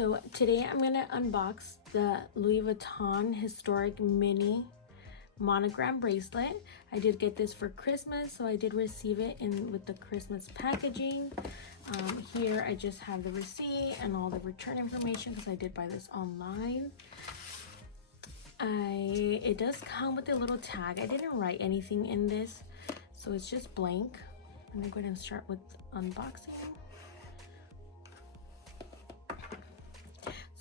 So today I'm gonna unbox the Louis Vuitton Historic Mini Monogram bracelet. I did get this for Christmas, so I did receive it in with the Christmas packaging. Here I just have the receipt and all the return information because I did buy this online. It does come with a little tag. I didn't write anything in this, so it's just blank. I'm gonna go ahead and start with unboxing.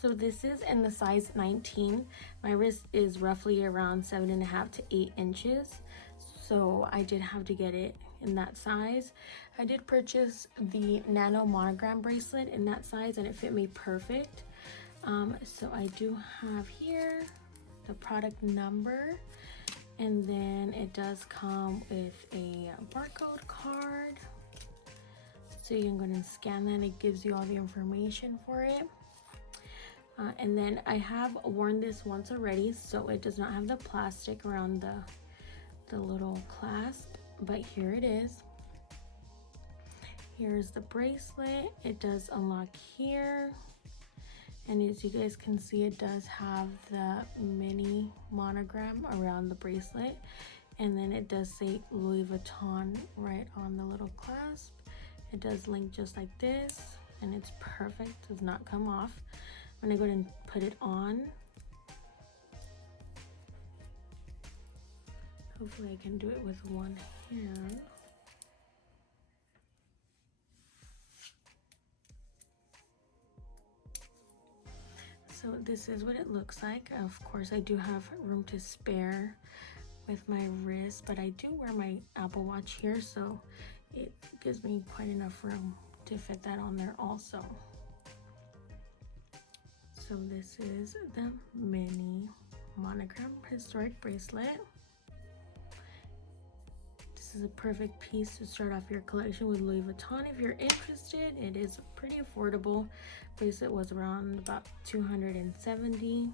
So this is in the size 19. My wrist is roughly around 7.5 to 8 inches. So I did have to get it in that size. I did purchase the Nano Monogram bracelet in that size and it fit me perfect. So I do have here the product number, and then it does come with a barcode card. So you can go ahead and scan that. It gives you all the information for it. And then I have worn this once already, so it does not have the plastic around the little clasp, but here it is. Here's the bracelet. It does unlock here, and as you guys can see, it does have the mini monogram around the bracelet, and then it does say Louis Vuitton right on the little clasp. It does link just like this, and it's perfect, does not come off. I'm gonna go ahead and put it on. Hopefully I can do it with one hand. So this is what it looks like. Of course, I do have room to spare with my wrist, but I do wear my Apple Watch here, so it gives me quite enough room to fit that on there also. So this is the mini monogram historic bracelet. This is a perfect piece to start off your collection with Louis Vuitton. If you're interested, it is pretty affordable. Bracelet was around about $270.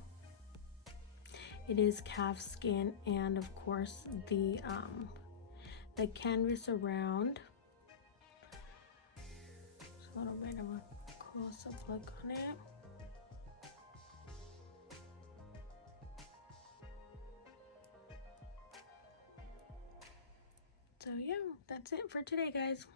It is calf skin, and of course the canvas around. Just a little bit of a close-up look on it. So yeah, that's it for today, guys.